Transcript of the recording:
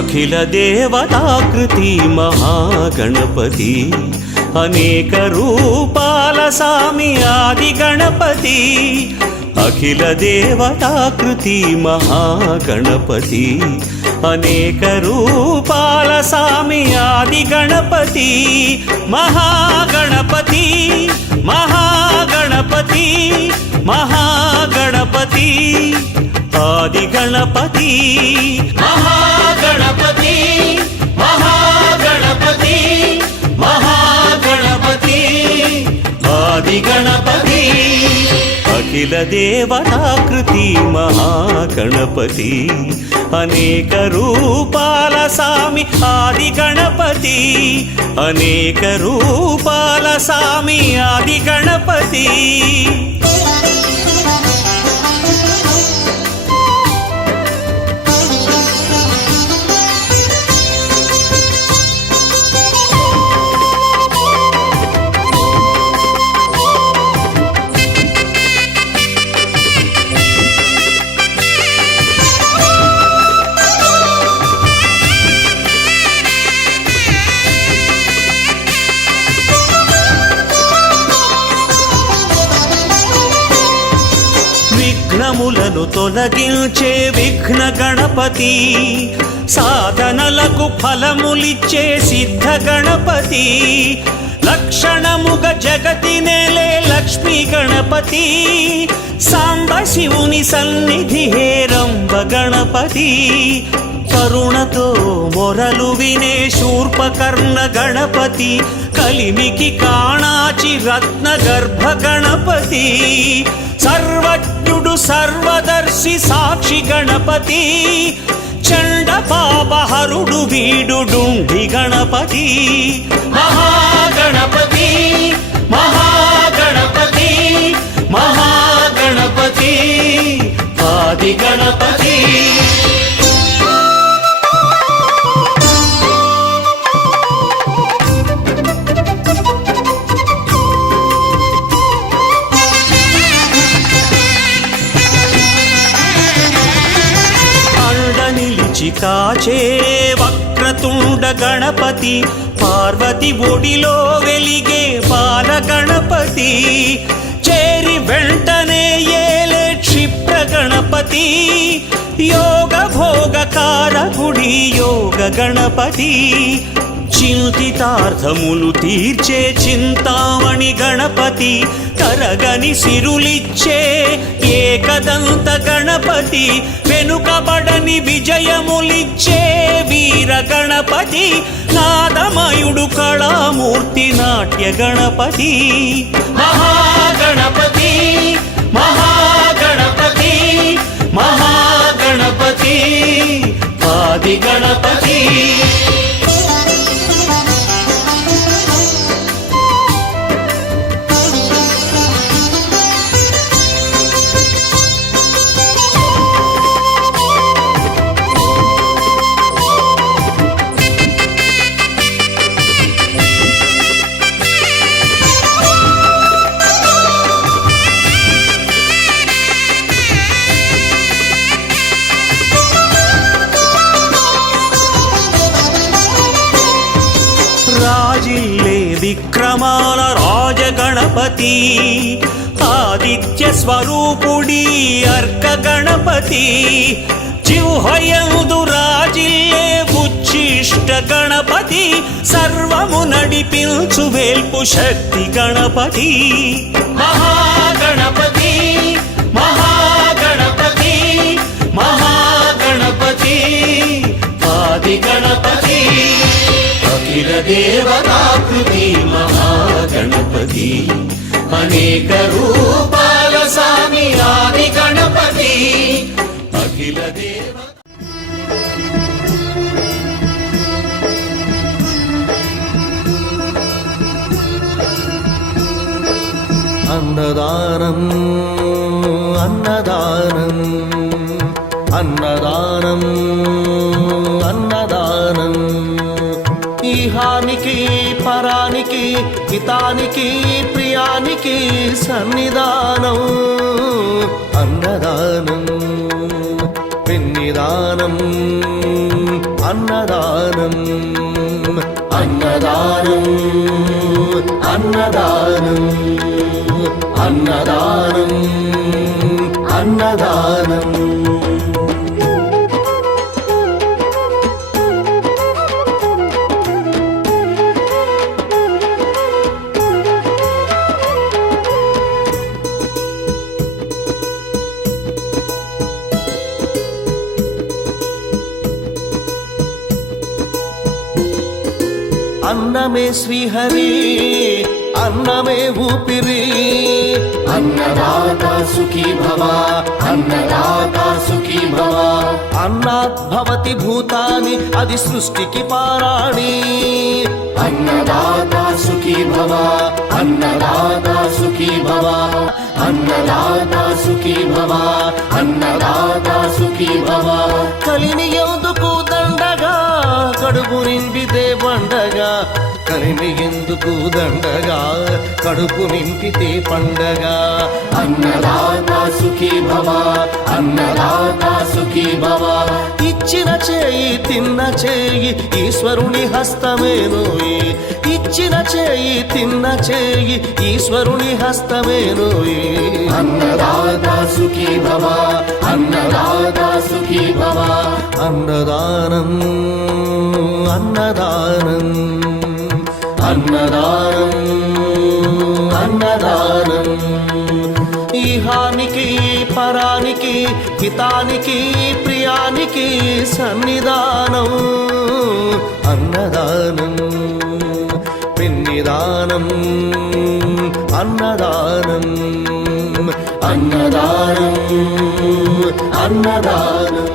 అఖిల దేవతాకృతి మహాగణపతి అనేక రూపాల సామి ఆది గణపతి అఖిల దేవతాకృతి మహాగణపతి అనేక రూపాల సామి ఆది గణపతి మహాగణపతి మహాగణపతి మహాగణపతి ఆది గణపతి మహాగణపతి మహాగణపతి మహాగణపతి ఆది గణపతి అఖిల దేవతాకృతి మహాగణపతి అనేక రూపాల సామి ఆది గణపతి అనేక రూపాల సామి ఆది గణపతి విఘ్నములను తొలగించే విఘ్న గణపతి సాధనలకు ఫలములిచ్చే సిద్ధ గణపతి లక్షణముగ జగతి నేలే లక్ష్మీ గణపతి సాంబ శివుని సన్నిధి హేరంబ గణపతి కరుణతో మొరలు వినే శూర్పకర్ణ గణపతి కలిమికి కాణాచి రత్న గర్భ గణపతి సర్వజ్ఞుడు సర్వదర్శి సాక్షి గణపతి చండ పాపహరుడు వీడుడుండి గణపతి మహాగణపతి మహాగణపతి మహాగణపతి ఆది గణపతి కాచే వక్రతుండ గణపతి పార్వతి ఒడిలో వెలిగే బాల గణపతి చేరి వెంటనే ఏలే క్షిప్ర గణపతి యోగ భోగ కారకుడి యోగ గణపతి చింతితార్థములు తీర్చే చింతామణి గణపతి తరగని సిరులిచ్చే ఏకదంత గణపతి వెనుకబడని విజయములిచ్చే వీర గణపతి నాదమయుడు కళామూర్తి నాట్య గణపతి మహాగణపతి మహాగణపతి మహాగణపతి ఆది గణపతి రాజిల్లే విక్రమాల రాజగణపతి ఆదిత్య స్వరూపుడి అర్క గణపతి జిహ్వయందు రాజిల్లే ఉచ్ఛిష్ట గణపతి సర్వము నడిపించు వేల్పు శక్తి గణపతి మహాగణపతి మహాగణపతి మహాగణపతి ఆది గణపతి అఖిల దేవతాకృతి మహాగణపతి అనేక రూపాల సామి ఆది గణపతి అఖిల దేవ అన్నదానం అన్నదానం అన్నదానం అన్నదానం ఇహానికి పరానికి హితానికి ప్రియానికి సన్నిధానం అన్నదానం వెన్నెల పిన్నిదానం అన్నదానం అన్నదానం అన్నదానం అన్నదానం అన్నదానం. అన్నమే శ్రీహరి అన్నమే ఊపిరి అన్నదాత సుఖీ భవ అన్నదాత సుఖీ భవ. అన్నాత్ భవతి భూతాని అది సృష్టికి పారాణి అన్నదాత సుఖీ భవ అన్నదాత సుఖీ భవ అన్నదాత సుఖీ భవ అన్నదాత సుఖీ భవ. కలిని ఎందుకు దండగా కడుపు నింపితే పండగా కలిని ఎందుకు దండగా కడుపు నింపితే పండగ. అన్నదాత సుఖీ భవ అన్నదాత సుఖీ భవ. ఇచ్చిన చేయి తిన్న చేయి ఈశ్వరుని హస్తమేనోయి ఇచ్చిన చేయి తిన్న చేయి ఈశ్వరుని హస్తమేనోయి. అన్నదాత సుఖీ భవ అన్నదాత సుఖీ భవ. అన్నదానం అన్నదానం అన్నదానం అన్నదానం. ఈహానికి పరానికి హితానికి ప్రియానికి సన్నిధానం అన్నదానం పిన్నిదానం అన్నదానం అన్నదానం అన్నదానం.